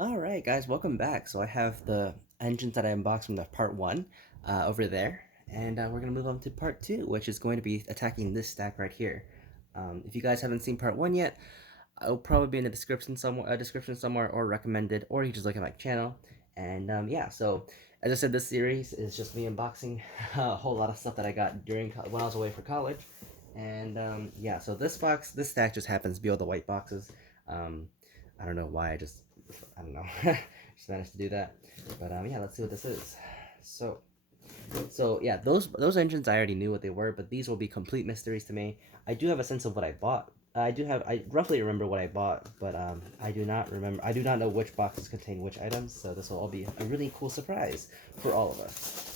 Alright guys, welcome back. So I have the engines that I unboxed from the part 1 over there, and we're going to move on to part 2, which is going to be attacking this stack right here. If you guys haven't seen part 1 yet, I'll probably be in the description somewhere, or recommended, or you can just look at my channel. And yeah, so as I said, this series is just me unboxing a whole lot of stuff that I got during when I was away for college. And yeah, so this stack just happens to be all the white boxes. Um, I don't know why, I don't know, just managed to do that. But yeah, let's see what this is. So, yeah, those engines I already knew what they were, but these will be complete mysteries to me. I do have a sense of what I bought. I roughly remember what I bought, but I do not remember. I do not know which boxes contain which items. So this will all be a really cool surprise for all of us.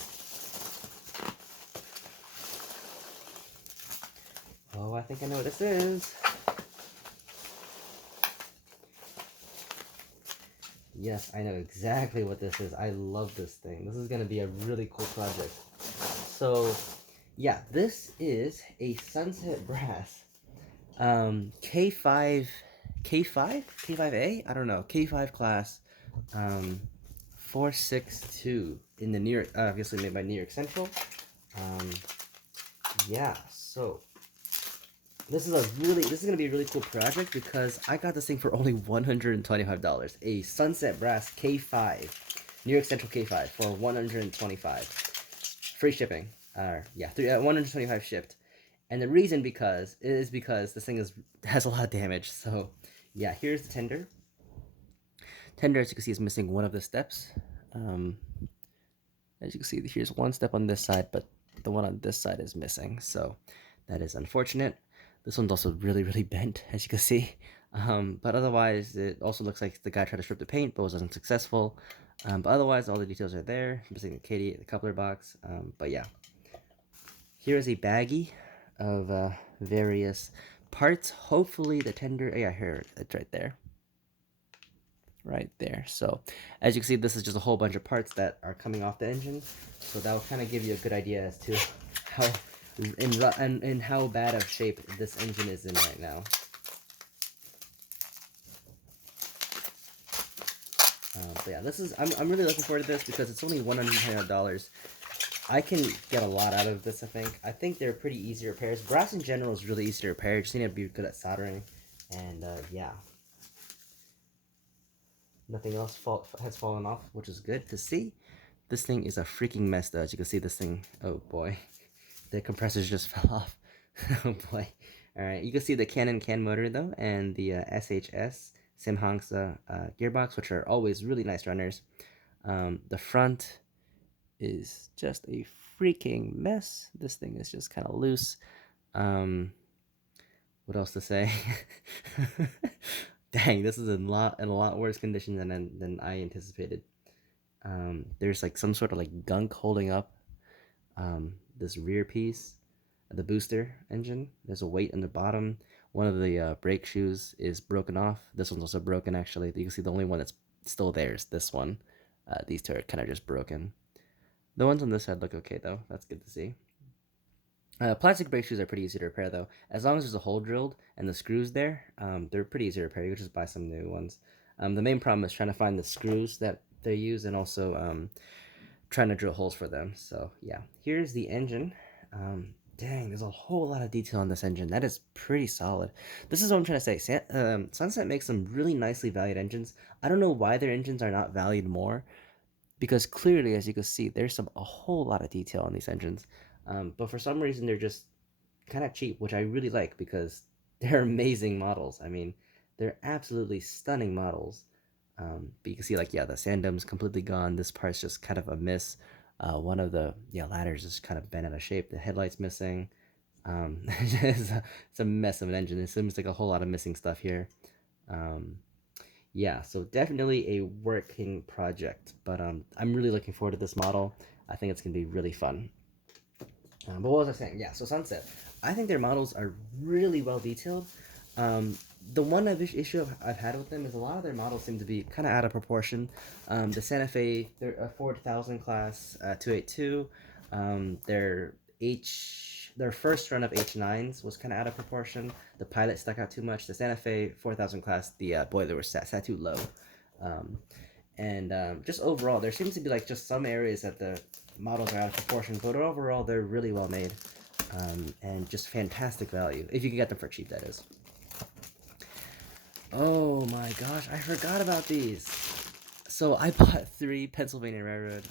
Oh, I think I know what this is. Yes, I know exactly what this is. I love this thing. This is going to be a really cool project. So, yeah, this is a Sunset Brass K5, K5? K5A? I don't know. K5 class 462 in the New York, obviously made by New York Central. Um, yeah, so this is gonna be a really cool project because I got this thing for only $125. A Sunset Brass K5, New York Central K5 for 125, free shipping. Yeah, 125 shipped, and the reason is because this thing has a lot of damage. So yeah, here's the tender. Tender, as you can see, is missing one of the steps. Um, as you can see, here's one step on this side, but the one on this side is missing. So that is unfortunate. This one's also really bent, as you can see. But otherwise, it also looks like the guy tried to strip the paint, but was unsuccessful. But otherwise, all the details are there. Missing the Katie, the coupler box. But yeah, here is a baggie of various parts. Hopefully, the tender. Yeah, here it's right there. Right there. So as you can see, this is just a whole bunch of parts that are coming off the engine. So that will kind of give you a good idea as to how in how bad of shape this engine is in right now. But yeah, I'm really looking forward to this because it's only $110. I can get a lot out of this. I think they're pretty easy repairs. Brass in general is really easy to repair. You just need to be good at soldering, and yeah, nothing else has fallen off, which is good to see. This thing is a freaking mess, though. As you can see, this thing, oh boy, the compressors just fell off. Oh boy. All right, you can see the Canon CAN motor though, and the SHS Simhangsa gearbox, which are always really nice runners. The front is just a freaking mess. This thing is just kind of loose. What else to say? Dang, this is in a lot worse condition than I anticipated. There's like some sort of like gunk holding up this rear piece, the booster engine. There's a weight in the bottom. One of the brake shoes is broken off. This one's also broken actually. You can see the only one that's still there is this one. These two are kind of just broken. The ones on this side look okay though. That's good to see. Plastic brake shoes are pretty easy to repair though. As long as there's a hole drilled and the screws there, they're pretty easy to repair. You can just buy some new ones. The main problem is trying to find the screws that they use, and also trying to drill holes for them. So yeah, here's the engine. Dang, there's a whole lot of detail on this engine. That is pretty solid. This is what I'm trying to say. Sunset makes some really nicely valued engines. I don't know why their engines are not valued more, because clearly, as you can see, there's a whole lot of detail on these engines. But for some reason, they're just kind of cheap, which I really like because they're amazing models. I mean, they're absolutely stunning models. But you can see, like, yeah, the sandum's completely gone. This part's just kind of a miss. One of the ladders is kind of bent out of shape. The headlight's missing. It's a mess of an engine. It seems like a whole lot of missing stuff here. Um, yeah, so definitely a working project, but I'm really looking forward to this model. I think it's gonna be really fun. But what was I saying? Yeah, so Sunset. I think their models are really well detailed. Um, the one issue I've had with them is a lot of their models seem to be kind of out of proportion. The Santa Fe, their 4000 class 282, their first run of H9s was kind of out of proportion. The Pilot stuck out too much. The Santa Fe 4000 class, the boiler was sat too low. Just overall, there seems to be like just some areas that the models are out of proportion, but overall they're really well made, and just fantastic value if you can get them for cheap. That is. Oh my gosh, I forgot about these. So I bought 3 Pennsylvania Railroad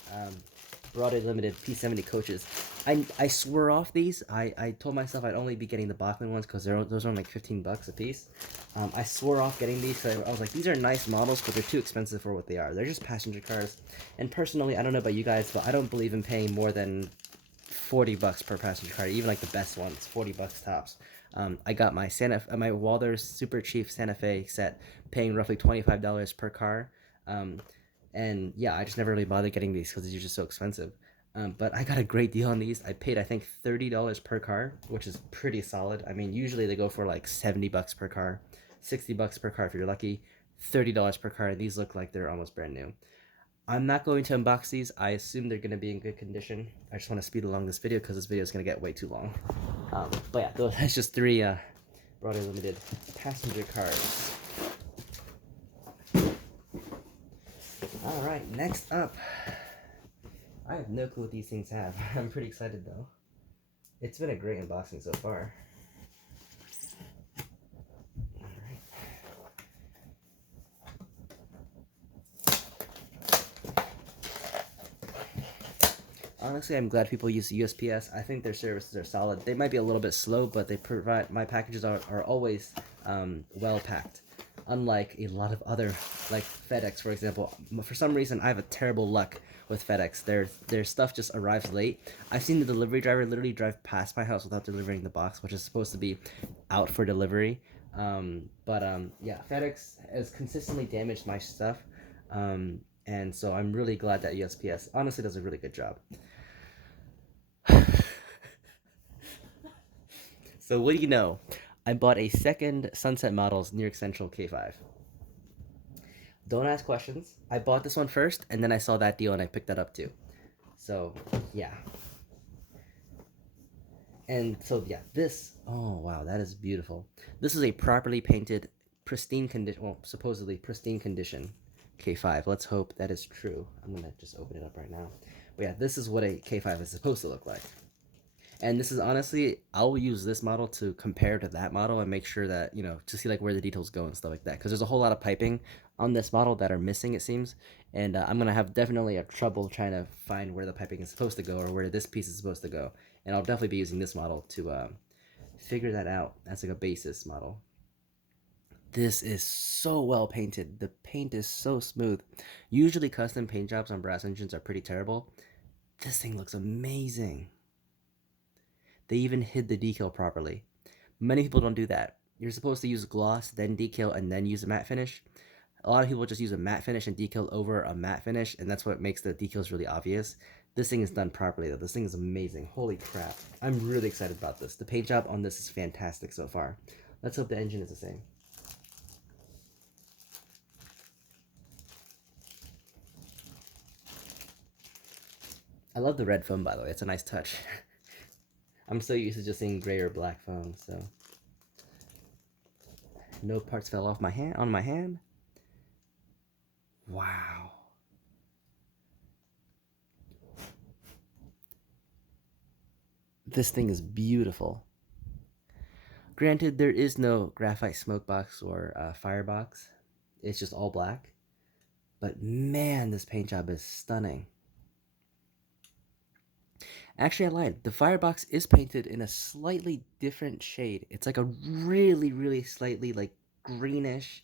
Broadway Limited P70 coaches. I swore off these. I told myself I'd only be getting the Bachmann ones because those are only like $15 a piece. I swore off getting these because I was like, these are nice models, but they're too expensive for what they are. They're just passenger cars. And personally, I don't know about you guys, but I don't believe in paying more than $40 per passenger car. Even like the best ones, $40 tops. I got my my Walther's Super Chief Santa Fe set, paying roughly $25 per car. And yeah, I just never really bothered getting these because they're just so expensive. But I got a great deal on these. I paid, I think, $30 per car, which is pretty solid. I mean, usually they go for like $70 per car, $60 per car if you're lucky, $30 per car. These look like they're almost brand new. I'm not going to unbox these. I assume they're going to be in good condition. I just want to speed along this video because this video is going to get way too long. But yeah, that's just 3 Broadway Limited passenger cars. Alright, next up. I have no clue what these things have. I'm pretty excited though. It's been a great unboxing so far. Honestly, I'm glad people use USPS. I think their services are solid. They might be a little bit slow, but they provide, my packages are always well packed. Unlike a lot of other, like FedEx, for example. For some reason, I have a terrible luck with FedEx. Their stuff just arrives late. I've seen the delivery driver literally drive past my house without delivering the box, which is supposed to be out for delivery. Yeah, FedEx has consistently damaged my stuff. And so I'm really glad that USPS honestly does a really good job. So what do you know? I bought a second Sunset Models New York Central K5. Don't ask questions. I bought this one first, and then I saw that deal and I picked that up too. So yeah. And so yeah, this, oh wow, that is beautiful. This is a properly painted, pristine condition, well, supposedly pristine condition K5. Let's hope that is true. I'm gonna just open it up right now. But yeah, this is what a K5 is supposed to look like. And this is honestly, I'll use this model to compare to that model and make sure that, you know, to see like where the details go and stuff like that. Because there's a whole lot of piping on this model that are missing, it seems. And I'm going to have definitely a trouble trying to find where the piping is supposed to go or where this piece is supposed to go. And I'll definitely be using this model to figure that out as like a basis model. This is so well painted. The paint is so smooth. Usually custom paint jobs on brass engines are pretty terrible. This thing looks amazing. They even hid the decal properly. Many people don't do that. You're supposed to use gloss, then decal, and then use a matte finish. A lot of people just use a matte finish and decal over a matte finish, and that's what makes the decals really obvious. This thing is done properly though. This thing is amazing. Holy crap. I'm really excited about this. The paint job on this is fantastic so far. Let's hope the engine is the same. I love the red foam, by the way. It's a nice touch. I'm so used to just seeing gray or black foam, so no parts fell off my hand on my hand. Wow. This thing is beautiful. Granted, there is no graphite smoke box or firebox. It's just all black. But man, this paint job is stunning. Actually, I lied. The firebox is painted in a slightly different shade. It's like a really, really slightly like greenish.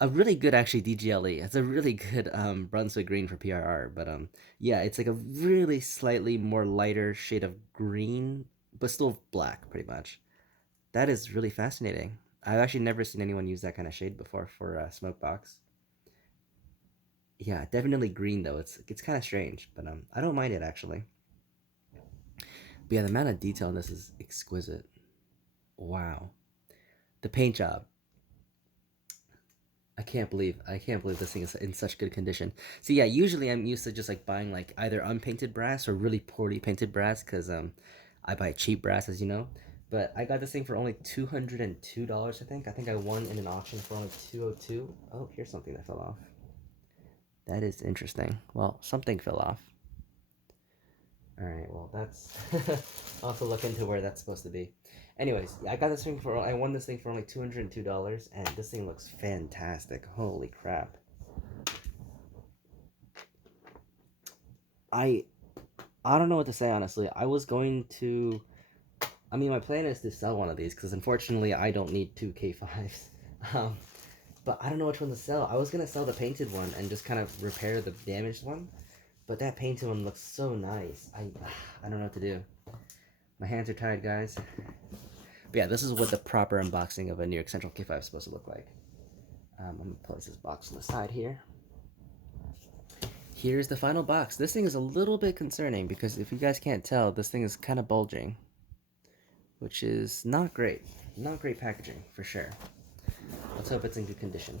A really good actually DGLE. It's a really good Brunswick green for PRR. But yeah, it's like a really slightly more lighter shade of green, but still black pretty much. That is really fascinating. I've actually never seen anyone use that kind of shade before for a smoke box. Yeah, definitely green though. It's kind of strange, but I don't mind it actually. But yeah, the amount of detail in this is exquisite. Wow. The paint job. I can't believe this thing is in such good condition. So yeah, usually I'm used to just like buying like either unpainted brass or really poorly painted brass because I buy cheap brass, as you know. But I got this thing for only $202, I think. I think I won in an auction for only $202. Oh, here's something that fell off. That is interesting. Well, something fell off. Alright, well, that's... I'll have to look into where that's supposed to be. Anyways, I got this thing for... I won this thing for only $202, and this thing looks fantastic. Holy crap. I don't know what to say, honestly. I was going to... I mean, my plan is to sell one of these, because unfortunately I don't need two K5s. Um, but I don't know which one to sell. I was going to sell the painted one and just kind of repair the damaged one. But that painted one looks so nice. I don't know what to do. My hands are tired, guys. But yeah, this is what the proper unboxing of a New York Central K5 is supposed to look like. I'm going to place this box on the side here. Here's the final box. This thing is a little bit concerning because if you guys can't tell, this thing is kind of bulging, which is not great. Not great packaging, for sure. Let's hope it's in good condition.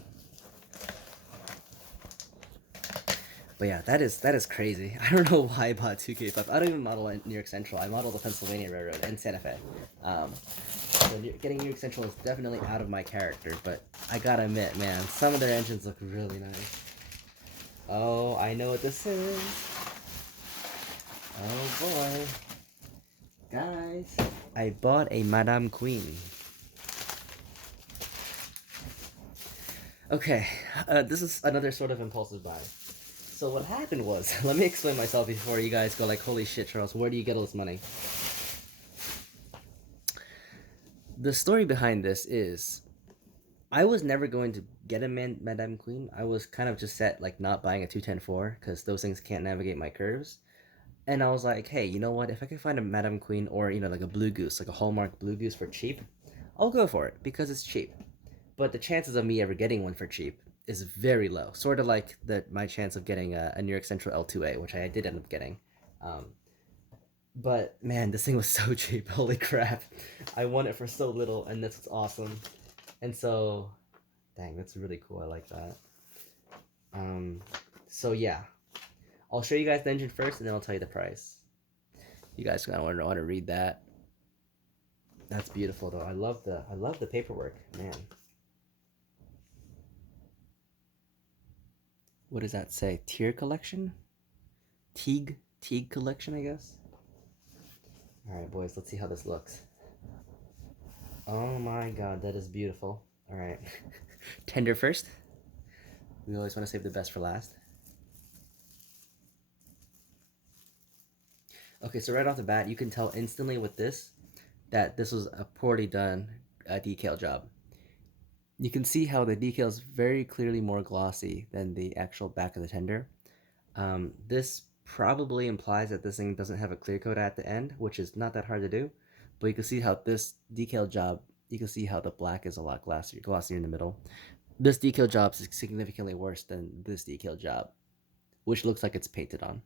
But yeah, that is crazy. I don't know why I bought 2K5. I don't even model New York Central. I model the Pennsylvania Railroad and Santa Fe. So getting New York Central is definitely out of my character, but I gotta admit, man, some of their engines look really nice. Oh, I know what this is. Oh boy. Guys, I bought a Madame Queen. Okay, this is another sort of impulsive buy. So what happened was, let me explain myself before you guys go like, holy shit, Charles, where do you get all this money? The story behind this is, I was never going to get a Madame Queen. I was kind of just set like not buying a 210-4 because those things can't navigate my curves. And I was like, hey, you know what? If I can find a Madame Queen or, you know, like a Blue Goose, like a Hallmark Blue Goose for cheap, I'll go for it because it's cheap. But the chances of me ever getting one for cheap is very low. Sort of like my chance of getting a New York Central L2A, which I did end up getting. But man, this thing was so cheap. Holy crap. I won it for so little, and this was awesome. And so, dang, that's really cool. I like that. So yeah. I'll show you guys the engine first, and then I'll tell you the price. You guys gonna want to read that. That's beautiful, though. I love the paperwork, man. What does that say? Tier collection? Teague collection, I guess. All right, boys. Let's see how this looks. Oh my God, that is beautiful. All right, tender first. We always want to save the best for last. Okay, so right off the bat, you can tell instantly with this that this was a poorly done decal job. You can see how the decal is very clearly more glossy than the actual back of the tender. This probably implies that this thing doesn't have a clear coat at the end, which is not that hard to do. But you can see how this decal job, you can see how the black is a lot glossier in the middle. This decal job is significantly worse than this decal job, which looks like it's painted on.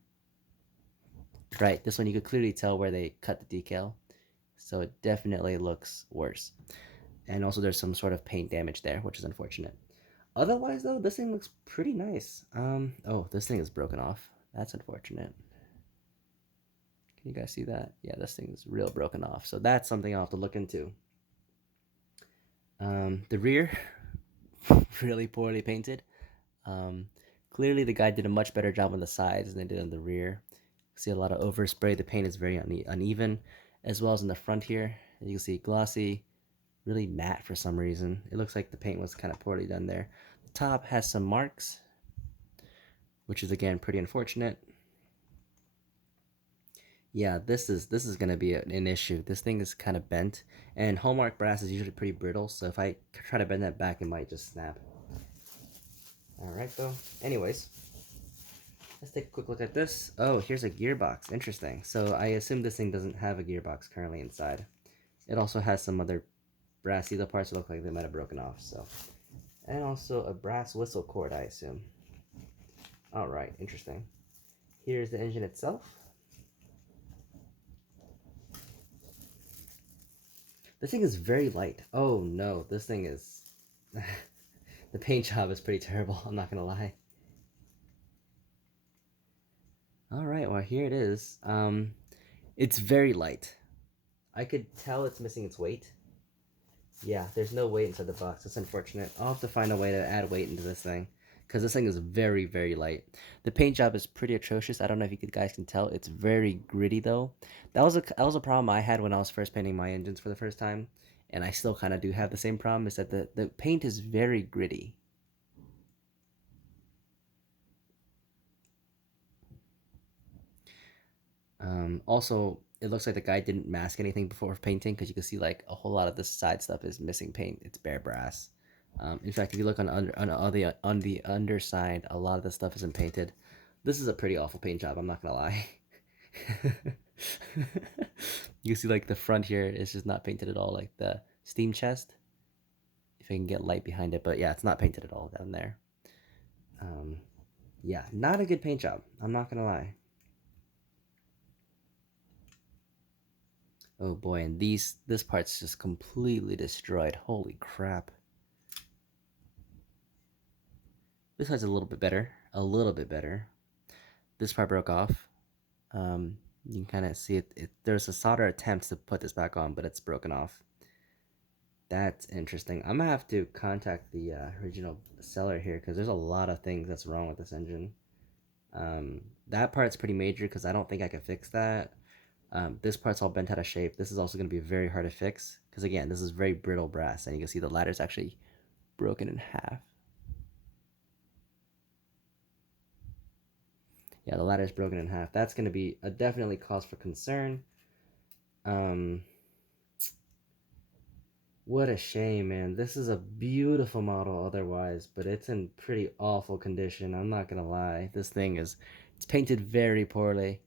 Right, this one you could clearly tell where they cut the decal, so it definitely looks worse. And also there's some sort of paint damage there, which is unfortunate. Otherwise, though, this thing looks pretty nice. Oh, this thing is broken off. That's unfortunate. Can you guys see that? Yeah, this thing is real broken off. So that's something I'll have to look into. The rear, really poorly painted. Clearly the guy did a much better job on the sides than they did on the rear. See a lot of overspray. The paint is very uneven, as well as in the front here. You can see glossy, really matte for some reason. It looks like the paint was kind of poorly done there. The top has some marks, which is again pretty unfortunate. Yeah, this is gonna be an issue. This thing is kind of bent, and Hallmark brass is usually pretty brittle, so if I try to bend that back, it might just snap. All right, though. Anyways, let's take a quick look at this. Oh, here's a gearbox. Interesting. So I assume this thing doesn't have a gearbox currently inside. It also has some other brassy little parts that look like they might have broken off. So, and also a brass whistle cord, I assume. All right, interesting. Here's the engine itself. This thing is very light. Oh no, this thing is... the paint job is pretty terrible, I'm not gonna lie. Alright, well here it is. It's very light. I could tell it's missing its weight. Yeah, there's no weight inside the box. That's unfortunate. I'll have to find a way to add weight into this thing. because this thing is very, very light. The paint job is pretty atrocious. I don't know if you guys can tell. It's very gritty though. That was a problem I had when I was first painting my engines for the first time, and I still kind of do have the same problem. Is that the paint is very gritty. Also, it looks like the guy didn't mask anything before painting because you can see like a whole lot of this side stuff is missing paint. It's bare brass. In fact, if you look on the underside, a lot of the stuff isn't painted. This is a pretty awful paint job. I'm not gonna lie. You see, like the front here is just not painted at all. Like the steam chest, if I can get light behind it, but yeah, it's not painted at all down there. Um, yeah, not a good paint job. I'm not gonna lie. Oh boy, and this part's just completely destroyed. Holy crap. This side's a little bit better. A little bit better. This part broke off. You can kind of see it. There's a solder attempt to put this back on, but it's broken off. That's interesting. I'm gonna have to contact the original seller here because there's a lot of things that's wrong with this engine. That part's pretty major because I don't think I can fix that. This part's all bent out of shape. This is also going to be very hard to fix because again, this is very brittle brass, and you can see the ladder's actually broken in half. Yeah, the ladder's broken in half. That's going to be a definitely cause for concern. What a shame, man. This is a beautiful model otherwise, but it's in pretty awful condition. I'm not gonna lie. This thing it's painted very poorly.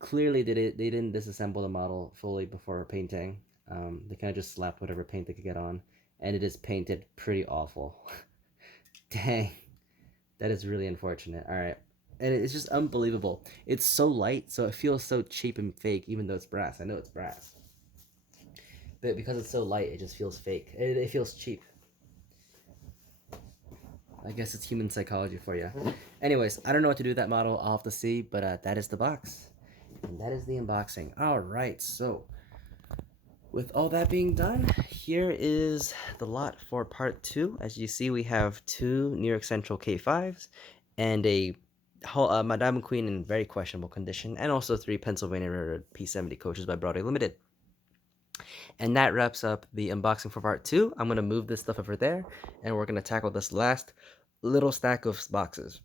Clearly they didn't disassemble the model fully before painting. They kind of just slapped whatever paint they could get on, and it is painted pretty awful. Dang, that is really unfortunate. All right, and it's just unbelievable. It's so light, so it feels so cheap and fake, even though it's brass. I know it's brass, but because it's so light, it just feels fake. It feels cheap. I guess it's human psychology for you. Anyways, I don't know what to do with that model. I'll have to see, but that is the box. And that is the unboxing. All right, so with all that being done, here is the lot for part 2. As you see, we have 2 New York Central K5s and a Madame Queen in very questionable condition, and also 3 Pennsylvania Railroad P70 coaches by Broadway Limited. And that wraps up the unboxing for part 2. I'm going to move this stuff over there, and we're going to tackle this last little stack of boxes.